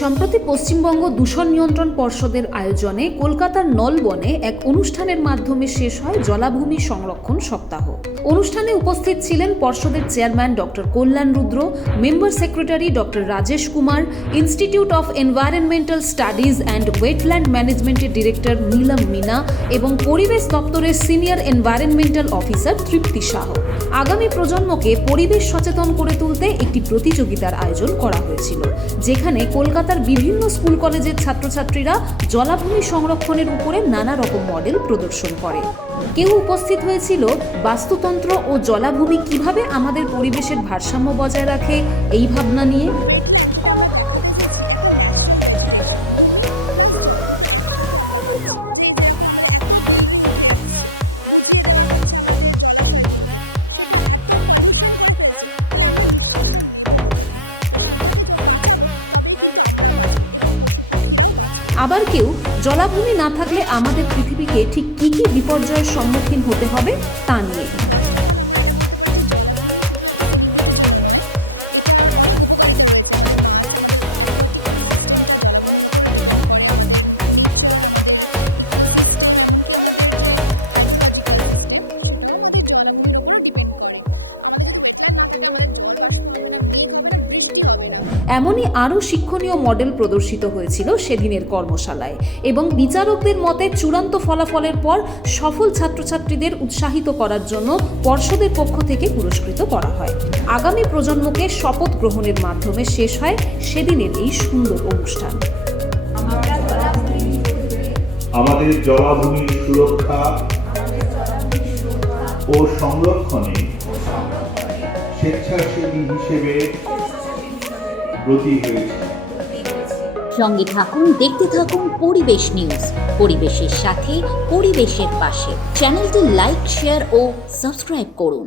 সম্প্রতি পশ্চিমবঙ্গ দূষণ নিয়ন্ত্রণ পর্ষদের আয়োজনে কলকাতার নলবনে এক অনুষ্ঠানের মাধ্যমে শেষ হয় জলাভূমি সংরক্ষণ সপ্তাহ। অনুষ্ঠানে উপস্থিত ছিলেন পর্ষদের chairman doctor Kalyan Rudra, member secretary doctor Rajesh Kumar, institute of environmental studies and wetland ম্যানেজমেন্টের ডিরেক্টর নীলম মিনা এবং পরিবেশ দপ্তরের সিনিয়র এনভায়রনমেন্টাল অফিসার তৃপ্তি শাহ। আগামী প্রজন্মকে পরিবেশ সচেতন করে তুলতে একটি প্রতিযোগিতার আয়োজন করা হয়েছিল, যেখানে কলকাতার বিভিন্ন স্কুল কলেজের ছাত্রছাত্রীরা জলাভূমি সংরক্ষণের উপরে নানা রকম মডেল প্রদর্শন করে। কেউ উপস্থিত হয়েছিল বাস্তুতন্ত্র ও জলাভূমি কিভাবে আমাদের পরিবেশের ভারসাম্য বজায় রাখে এই ভাবনা নিয়ে। আবার কেউ জলাভূমি না থাকলে আমাদের পৃথিবীকে ঠিক কী কী বিপর্যয়ের সম্মুখীন হতে হবে তা নিয়ে। এমনই আরও শিক্ষণীয় মডেল প্রদর্শিত হয়েছিল সেদিনের কর্মশালায় এবং বিচারকদের মতে চূড়ান্ত ফলাফলের পর সফল ছাত্রছাত্রীদের উৎসাহিত করার জন্য পর্ষদের পক্ষ থেকে পুরস্কৃত করা হয়। আগামী প্রজন্মকে শপথ গ্রহণের মাধ্যমে শেষ হয় সেদিনের এই সুন্দর অনুষ্ঠান। আমাদের জলাভূমি সুরক্ষা ও সংরক্ষণে স্বেচ্ছাসেবী হিসেবে ব্রতী হয়েছে। সঙ্গে থাকুন, দেখতে থাকুন পরিবেশ নিউজ। পরিবেশের সাথে, পরিবেশের পাশে। চ্যানেলটি লাইক, শেয়ার ও সাবস্ক্রাইব করুন।